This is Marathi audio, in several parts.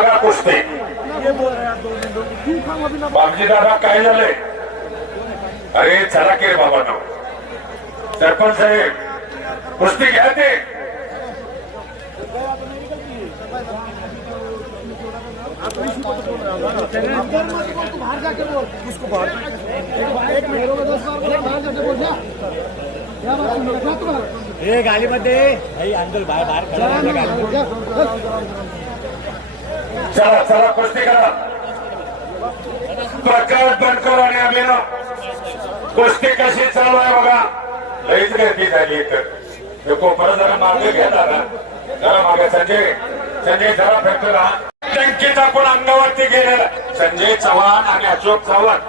बघा कुस्ती. बाबजी दादा काय झालंय? अरे चला की रे बाबा नाव. सरपंच साहेब कुस्ती घ्या ते. गालीमध्ये अंदर बाहेर चला चला कुस्ती करा. प्रकाश बनकर आणि आम्ही ना कुस्ती कशी चालू आहे बघा. लईच गर्दी झाली इथं. कोपरा जरा मागे घ्या दादा. जरा मागे संजय जरा फिरतो राहा. टंकीत आपण अंगावरती गेलेला संजय चव्हाण आणि अशोक चव्हाण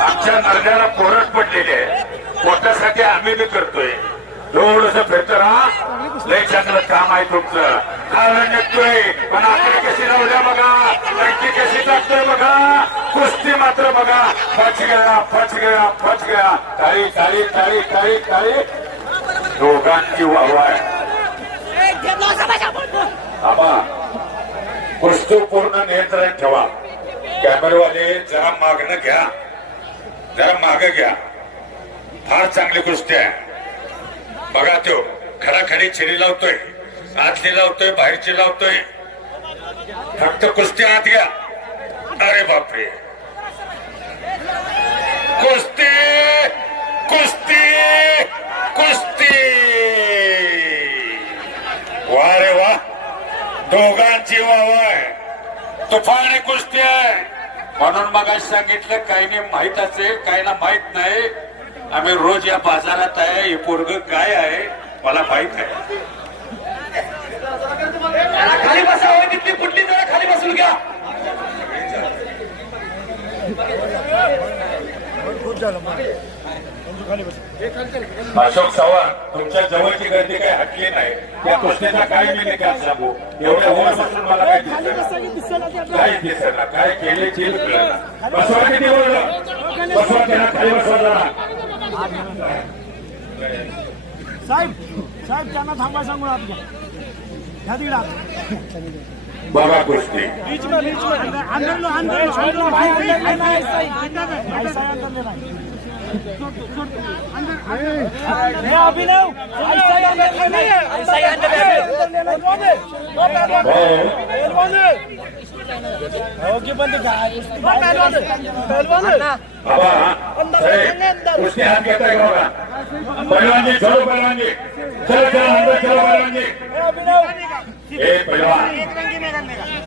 आमच्या नरड्याला कोरड पडलेली आहे. पोटासाठी आम्ही बी करतोय. थोडस फिरतो राहा. लय चांगलं काम आहे तुमचं. कारण निघतोय पण आकडे कशी लावल्या बघा. टंकी कशी टाकतोय बघा. कुस्ती मात्र बघा. फच गया फच गया फच गया. काळी काळी काळी काळी काळी दोघांची वाहवा आहे. आबा कुस्ती पूर्ण नियंत्रण ठेवा. कॅमेरावाले जरा मागणं घ्या. जरा मागं घ्या. फार चांगली कुस्ती आहे बघा. तो खडाखडी चिरी लावतोय. आतली लावतोय बाहेरची लावतोय. फक्त कुस्ती आत घ्या. अरे बापरे. कुस्ती कुस्ती कुस्ती. वा रे वा. दोघांची वाह आहे. तुफानी कुस्ती आहे. म्हणून मग सांगितलं काही नाही माहित असेल काही ना माहित नाही. आम्ही रोज या बाजारात आहे. हे पोरग काय आहे मला माहित आहे. खाली बसा. होय तिथली कुठली जरा खाली बसून घ्या. अशोक चव्हाण तुमच्या जवळची गर्दी काही हटली नाही. त्या कुस्तीचा काय मी निकाल सांगू. एवढ्या वर बसून मला काय दिसत काय केले चिल बसवा. किती बोललं बसवा. त्यांना खाली बसवा जरा. साहेब साहेब त्यांना थांबा सांगून आप घ्या तिकडा. बघा कुस्ती. अभिनव कुस्ती हात घेताय बघा. पहिलवानजी चलो पहिलवानजी. चलो चलो अंदर चलो पहिलवानजी. ए पहिलवान